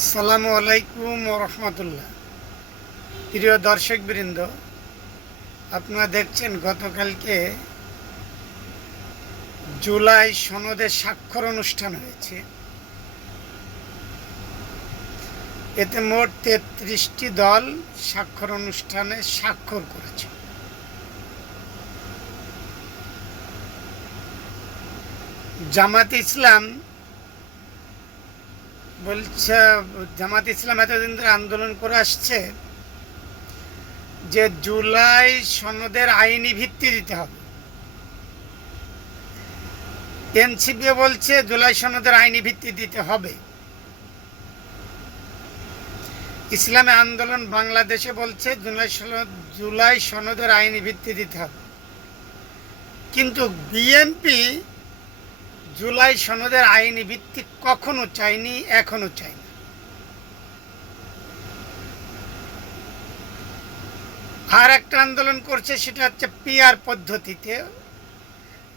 আসসালামু আলাইকুম রহমতুল্লাহ। প্রিয় দর্শকবৃন্দ, আপনারা দেখছেন গতকালকে জুলাই সনদে স্বাক্ষর অনুষ্ঠান হয়েছে। এতে মোট ৩৩টি দল স্বাক্ষর অনুষ্ঠানে স্বাক্ষর করেছে। জামাত ইসলাম বলছে, জামাত ইসলাম এতদিন ধরে আন্দোলন করে আসছে যে জুলাই সনদের আইনি ভিত্তি দিতে হবে। এনসিপি বলছে জুলাই সনদের আইনি ভিত্তি দিতে হবে। ইসলামী আন্দোলন বাংলাদেশে বলছে জুলাই সনদের আইনি ভিত্তি দিতে হবে। কিন্তু বিএনপি জুলাই সনদের আইনি ভিত্তি কখনো চায়নি, এখনো চায় না। আর একটা আন্দোলন করছে, সেটা হচ্ছে পিআর পদ্ধতিতে।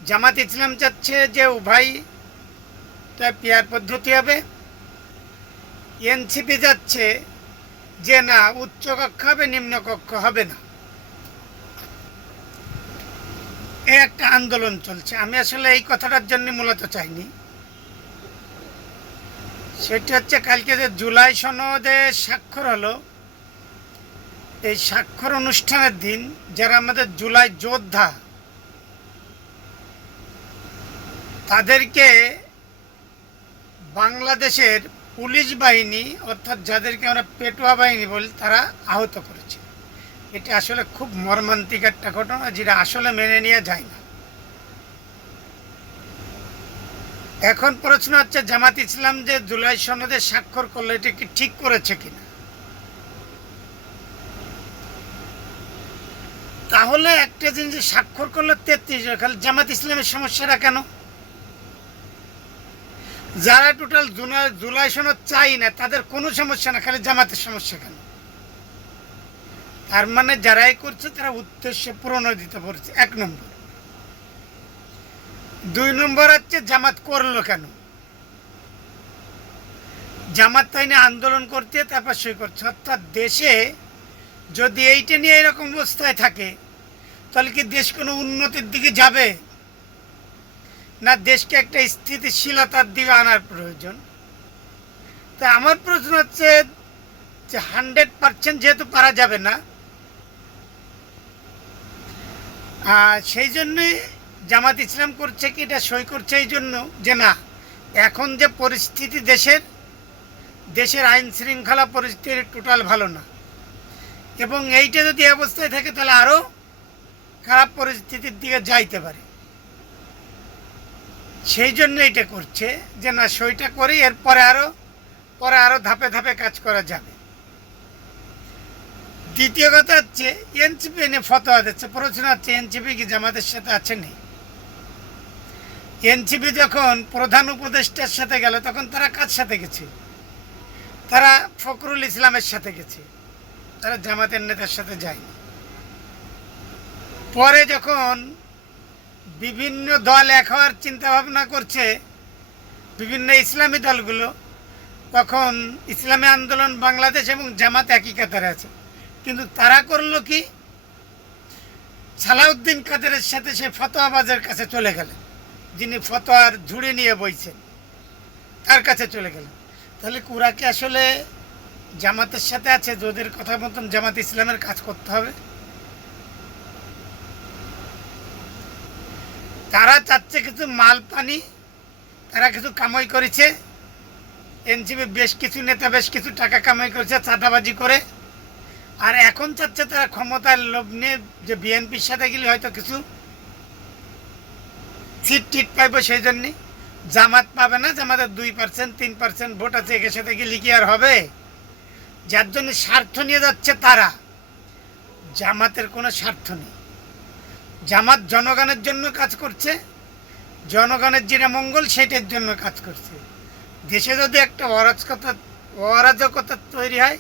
জামাত ইসলাম চাচ্ছে যে উভয় পিআর পদ্ধতি হবে। এনসিপি যাচ্ছে যে না, উচ্চ কক্ষ হবে, নিম্ন কক্ষ হবে না। এই একটা আন্দোলন চলছে। আমি আসলে এই কথাটার জন্য মূলত চাইনি। সেটি হচ্ছে কালকে যে জুলাই সনদে স্বাক্ষর হলো, এই স্বাক্ষর অনুষ্ঠানের দিন যারা আমাদের জুলাই যোদ্ধা, তাদেরকে বাংলাদেশের পুলিশ বাহিনী, অর্থাৎ যাদেরকে আমরা পেটোয়া বাহিনী বলি, তারা আহত করেছে। এটা আসলে খুব মর্মান্তিক একটা ঘটনা, যেটা আসলে মেনে নেওয়া যায় না। এখন প্রশ্ন হচ্ছে, জামাত ইসলাম যে জুলাই সনদে স্বাক্ষর করলো, এটা কি ঠিক করেছে কিনা? তাহলে একটা জিনিস স্বাক্ষর করলো ৩৩, খালি জামাত ইসলামের সমস্যাটা কেন? যারা টোটাল জুলাই সনদ চাই না, তাদের কোনো সমস্যা না, খালি জামাতের সমস্যা কেন? তার মানে যারাই করছে তারা উদ্দেশ্য প্রণোদিত করছে, ১ নম্বর। ২ নম্বর হচ্ছে জামাত করলো কেন? জামাত তাই না আন্দোলন করতে, তারপর সই করছে। অর্থাৎ দেশে যদি এইটা নিয়ে এরকম অবস্থায় থাকে, তাহলে কি দেশ কোনো উন্নতির দিকে যাবে না? দেশকে একটা স্থিতিশীলতার দিকে আনার প্রয়োজন। তা আমার প্রশ্ন হচ্ছে যে 100% যেহেতু পারা যাবে না, সেই জন্যে জামাত ইসলাম করছে কি, এটা সই করছে এই জন্য যে না, এখন যে পরিস্থিতি দেশের আইন শৃঙ্খলা পরিস্থিতি টোটাল ভালো না, এবং এইটা যদি অবস্থায় থাকে তাহলে আরও খারাপ পরিস্থিতির দিকে যাইতে পারে। সেই জন্য এটা করছে যে না, সইটা করি, এরপরে আরও ধাপে ধাপে কাজ করা যাবে। দ্বিতীয় কথা হচ্ছে, এনসিপি এনে ফতোয়া দিচ্ছে। প্রশ্ন হচ্ছে, এনসিপি কি জামাতের সাথে আছে? নেই। এনসিপি যখন প্রধান উপদেষ্টার সাথে গেল, তখন তারা কার সাথে গেছে? তারা ফখরুল ইসলামের সাথে গেছে, তারা জামাতের নেতার সাথে যায়নি। পরে যখন বিভিন্ন দল এক হওয়ার চিন্তা ভাবনা করছে, বিভিন্ন ইসলামী দলগুলো, তখন ইসলামী আন্দোলন বাংলাদেশ এবং জামাত একই কাতারে আছে। কিন্তু তারা করলো কি, সালাউদ্দিন কাদেরের সাথে সে ফতোয়াবাজের কাছে চলে গেলেন, যিনি ফতোয়ার ঝুড়ি নিয়ে বইছেন, তার কাছে চলে গেলেন। তাহলে ওরা কি আসলে জামাতের সাথে আছে? ওদের কথা মতন জামাত ইসলামের কাজ করতে হবে। তারা চাচ্ছে কিছু মাল পানি, তারা কিছু কামাই করেছে। এনসিপি বেশ কিছু নেতা বেশ কিছু টাকা কামাই করেছে চাঁদাবাজি করে, আর এখন চাচ্ছে তারা ক্ষমতার লোভ নিয়ে যে বিএনপির সাথে গেলে হয়তো কিছু সিট টিট পাইব, সেই জন্যে। জামাত পাবে না, জামাতের 2% 3% ভোট আছে, এর সাথে গেলে কি আর হবে? যার জন্য স্বার্থ নিয়ে যাচ্ছে তারা। জামাতের কোনো স্বার্থ নেই। জামাত জনগণের জন্য কাজ করছে, জনগণের যেটা মঙ্গল সেটার জন্য কাজ করছে। দেশে যদি একটা অরাজকতা তৈরি হয়,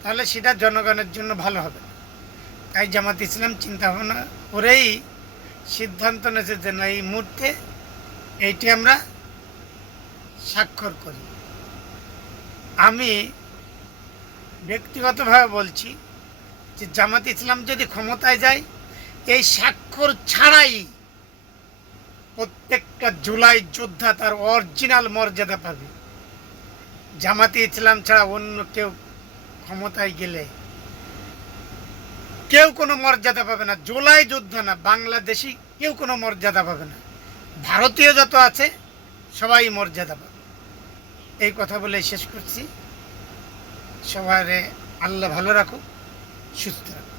তাহলে সেটা জনগণের জন্য ভালো হবে। তাই জামাত ইসলাম চিন্তা ভাবনা করেই সিদ্ধান্ত নিয়েছে যে না, এই মুহূর্তে এইটি আমরা স্বাক্ষর করি। আমি ব্যক্তিগতভাবে বলছি যে জামাত ইসলাম যদি ক্ষমতায় যায়, এই স্বাক্ষর ছাড়াই প্রত্যেকটা জুলাই যোদ্ধা তার অরিজিনাল মর্যাদা পাবে। জামাতে ইসলাম ছাড়া অন্য কেউ ক্ষমতায় গেলে কেউ কোনো মর্যাদা পাবে না। জুলাই যোদ্ধা না, বাংলাদেশি কেউ কোনো মর্যাদা পাবে না। ভারতীয় যত আছে সবাই মর্যাদা পাবে। এই কথা বলে শেষ করছি। সবাই আল্লাহ ভালো রাখুক, সুস্থ রাখুক।